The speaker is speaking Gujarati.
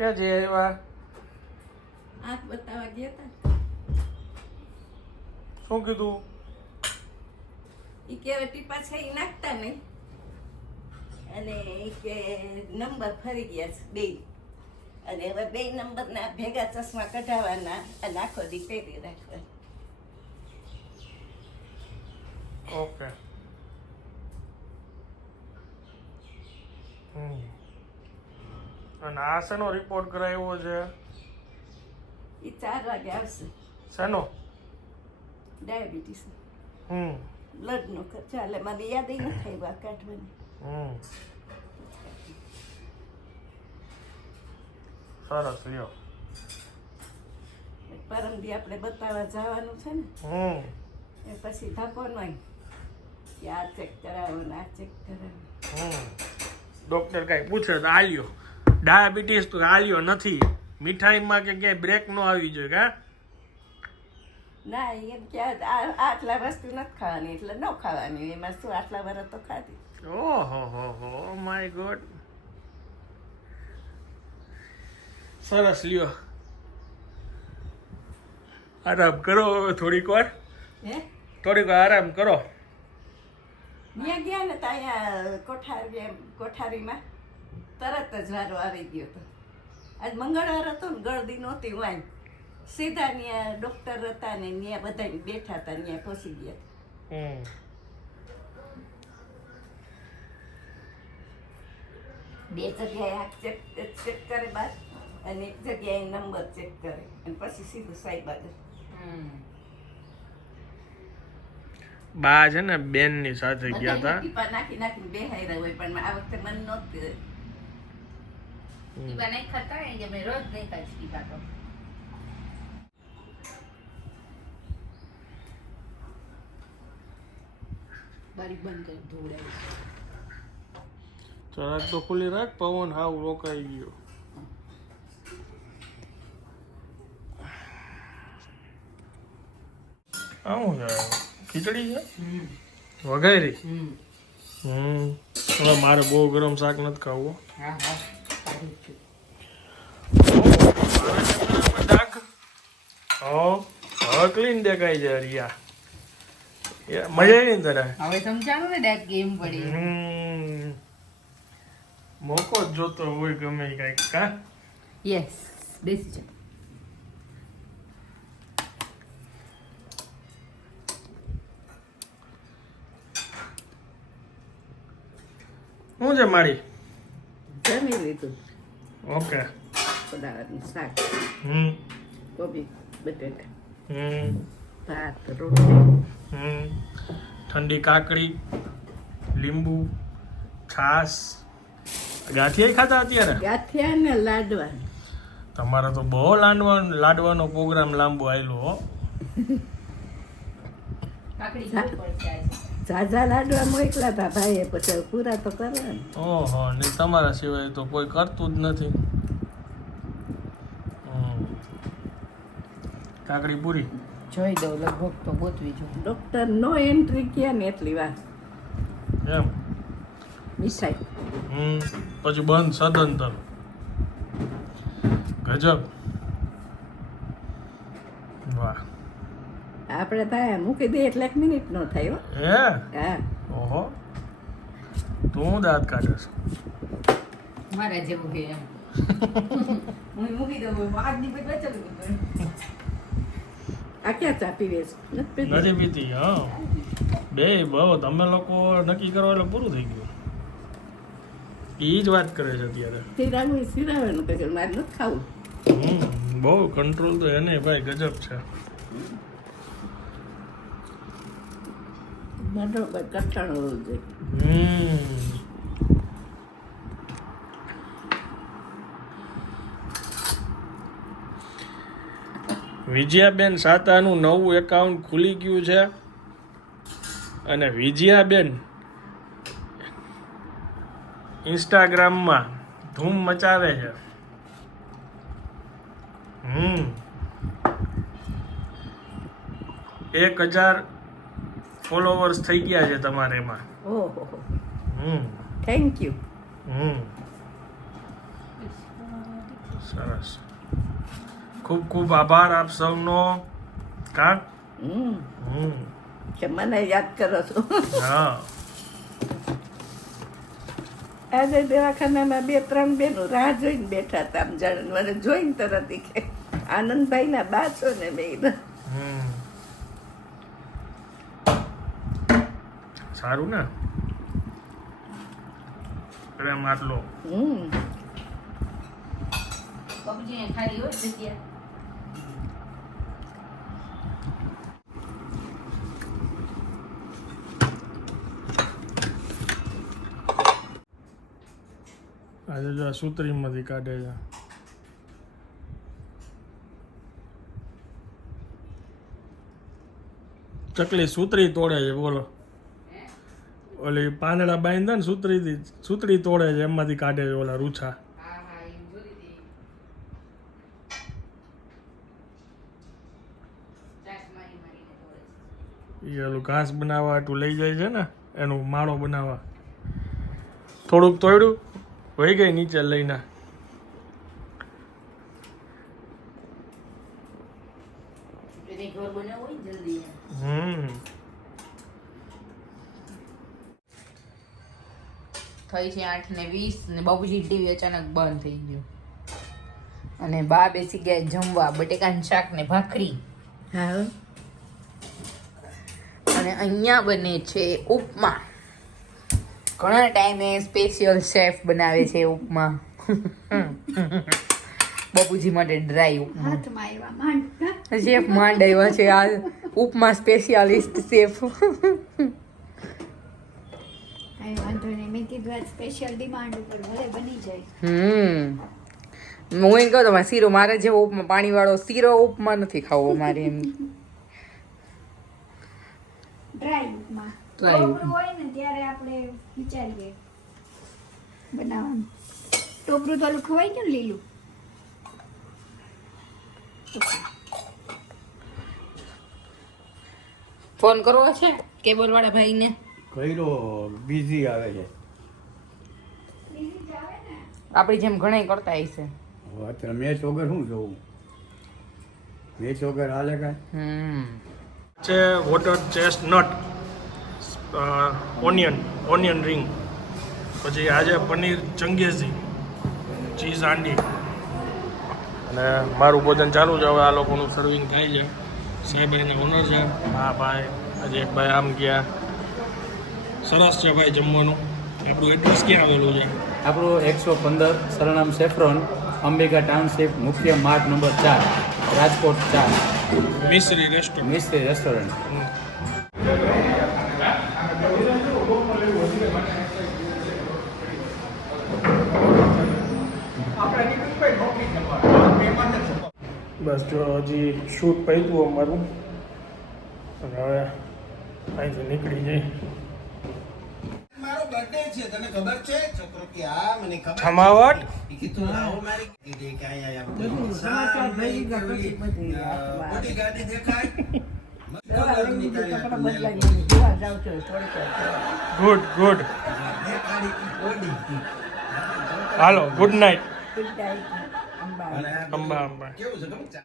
ક્યાં જઈ આવ્યા? આંખ બતાવવા ગયા હતા. શું કીધું? ઈ કે ટીપા છે ઈ નાખતા નહીં અને ઈ કે નંબર ફરી ગયા છે બે અને હવે બે નંબરના ભેગા ચશ્મા કઢાવવાના અને આખો દી પહેરી રાખવાના. ઓકે. અને આ શેનો રિપોર્ટ કરાવ્યો છે? ઈ 4 વાગે આવશે. શેનો? ડાયાબિટીસ હમ બ્લડ નો ખર્ચો એટલે મને યાદ નથી આવ્યા કાઢવાની. સરસ લ્યો. પરમદી આપણે બતાવવા જવાનું છે ને એ પછી ધક્કો નહીં કે આ ચેક કરાવો ને આ ચેક કરાવો. ડોક્ટર કઈ પૂછે તો આલ્યો ડાયાબિટીસ તો આલ્યો નથી. મીઠાઈમાં કે ક્યાંય બ્રેક નો આવી જોઈએ કા? ના એમ કે આટલા વસ્તુ નથી ખાવાની એટલે ન ખાવાની. એમાં શું આટલા વર્ષ તો ખાધી. ઓહો હો માય ગોડ. સરસ લ્યો. આરામ કરો હવે થોડીક વાર. હે થોડીક વાર આરામ કરો. ત્યાં ગયા ને તો અહીંયા કોઠારીમાં તરત જ વારો આવી ગયો હતો. આજ મંગળવાર હતો ને ગળદી નહોતી વાંઈ સીધા ત્યાં ડોક્ટર હતા ને ત્યાં બધા બેઠા હતા ત્યાં પહોંચી ગયા. બે જગ્યાએ આંખ ચેક કરે બાદ અને એક જગ્યાએ નંબર ચેક કરે અને પછી સીધું સાહેબ આગળ. બા છે ને બેન ની સાથે ગયા હતા. ટીપા નાખી નાખીને બેહાયરા હોય પણ આ વખતે મન નહોતું. ટીપા નહીં ખાતા હોય કે મેં રોજ નહીં ખાઈ ટીપા તો. બારી બંધ કરી ધોવડાવી. જરાક તો ખુલ્લી રાખ, પવન હાવ રોકાઈ ગયો. આવું છે ખીચડી છે વઘારી. હવે મારે બહુ ગરમ શાક નથી ખાવું. હા હા હવે ક્લીન દેખાય છે રિયા. મજા આવી ને તને? હવે સમજાણું ને દાંત કેમ પડી. મોકો જ જોતો હોય ગમે કઈક કા. યસ બેસી જાઓ. શું છે મારી? જમી લીધું. ઓકે. પડાવાનું શાક કોબી બટેટા ભાત રોટલી ઠંડી કાકડી લીંબુ છાસ ગાંઠિયા ખાતા અત્યારે? ગાંઠિયા ને લાડવા. તમારે તો બહુ લાડવાનો પ્રોગ્રામ લાંબો આવેલો હો. કાકડી બહુ પડશે આજે. ઝાઝા લાડવા મોકલા હતા ભાઈએ પછી પૂરા તો કરવાના. ઓહો ને તમારા સિવાય તો કોઈ કરતું જ નથી. કાકડી પૂરી જોઈ દઉં લગભગ તો ગોતવી જોઈએ. ડોક્ટર નો એન્ટ્રી ક્યાં ને એટલી વાર એમ. મિસાઈ પછી બંધ સદંતર. ગજબ. વાહ. આપણે થાય મૂકી દે એટલે 1 મિનિટ નો થાય. હે? હા. ઓહો તું દાંત કાઢે છે મારા જેવું કે એમ. હું મૂકી દઉં આજની પછી બચેલું. આ ક્યાં ચા પીવે છે? નથી પીતી. હા બે બહુ તમે લોકો નક્કી કરો એટલે પૂરું થઈ ગયું. એ જ વાત કરે છે અત્યારે. સિરાવાનું કે મારે નથી ખાવું. બહુ કંટ્રોલ તો એને ભાઈ ગજબ છે. મારો કટાણો હોવું જોઈએ. વિજયાબેન સાતાનું નવું એકાઉન્ટ ખુલી ગયું છે અને વિજયાબેન ઇન્સ્ટાગ્રામમાં ધૂમ મચાવે છે. 1000 ફોલોવર્સ થઈ ગયા છે તમારે એમાં. ઓહો થેન્ક યુ. સરસ. ખૂબ ખૂબ આભાર આપ સૌનો. કા કે મને યાદ કરો છો. હા. આજે દવાખાનામાં 2-3 બેનો રાહ જોઈને બેઠા હતા. આમ જાણે મને જોઈને તરત ઈ કે આનંદભાઈના બા છો ને મેં. સારું ને પ્રેમ આટલો. બાપુજી ખાલી હોય જગ્યા. આજે જો આ સૂત્રીમાંથી કાઢે છે. ચકલી સૂત્રી તોડે છે બોલો. ઓલી પાંદડા બાંધે ને સૂત્રી તોડે છે એમાંથી કાઢે છે ઓલા રૂછા. એ ઓલું ઘાસ બનાવવા હાટું લઈ જાય છે ને એનું માળો બનાવવા. થોડુંક તોડ્યું વહી ગઈ નીચે લઈને. થઈ છે 8:20 ને બાબુજી ટીવી અચાનક બંધ થઈ ગયું અને બા બેસી ગયા જમવા. બટેકાનું શાક ને ભાખરી. હા. અને અહીંયા બને છે ઉપમા. ઘણા ટાઈમે સ્પેશિયલ શેફ બનાવે છે ઉપમા. બાબુજી માટે ડ્રાય ઉપમા. શેફ માંડ આવ્યા છે આ ઉપમા સ્પેશિયાલિસ્ટ શેફ. વાંધો નહીં, મેં કીધું આજ સ્પેશિયલ ડિમાન્ડ ઉપર ભલે બની જાય. હું એમ કહું તમારે શીરો મારે જેવો ઉપમા પાણી વાળો શીરો ઉપમા નથી ખાવો મારે એમ. ડ્રાય ઉપમા Dry ઉપમા. ટોપરું હોય ને ત્યારે આપણે વિચારીએ બનાવવાનું. ટોપરું તો ઓલું ખવાઈ ગયું ને લીલું. ફોન કરવો છે કેબલ વાળા ભાઈને? કઈરો બીઝી આવે છે. આપણી જેમ ઘણા કરતા હશે. અત્યારે મેચ વગર શું જોવું? મેચ વગર હાલે કાંઈ? છે વોટર ચેસ્ટનટ ઓનિયન રિંગ. પછી આજે પનીર ચંગેઝી ચીઝ આંડી. અને મારું ભોજન ચાલુ છે. હવે આ લોકોનું સર્વિંગ થાય છે. સાહેબ એના ઓનર છે. હા ભાઈ આજે એક ભાઈ આમ ગયા. સરસ છે ભાઈ જમવાનું. આપણું એડ્રેસ ક્યાં આવેલું છે? આપણું 115 સરનામ સેફ્રોન, અંબિકા ટાઉનશીપ, મુખ્ય માર્ગ નંબર 4, રાજકોટ 4, મિશ્રી રેસ્ટોરન્ટ. મિસ્ત્રી રેસ્ટોરન્ટ. બસ જો હજી શૂટ પૈતું અમારું અને હવે અહીંથી નીકળી જાય. મારો બર્થડે છે તને ખબર છે છોકરો કે આ મને ખબર છે. જમાવટ કીધું લાવો મારી કીધી કે અહીંયા બધું સમાચાર લઈ ગયા પછી બધી મોટી ગાડી દેખાય દવા લઈ લીધી કપડાં બદલાઈ મને જોવા જાવ છો થોડીક ગુડ ગુડ. હાલો ગુડ નાઇટ. અંબા અંબા અંબા. કેવું છે ખબર છે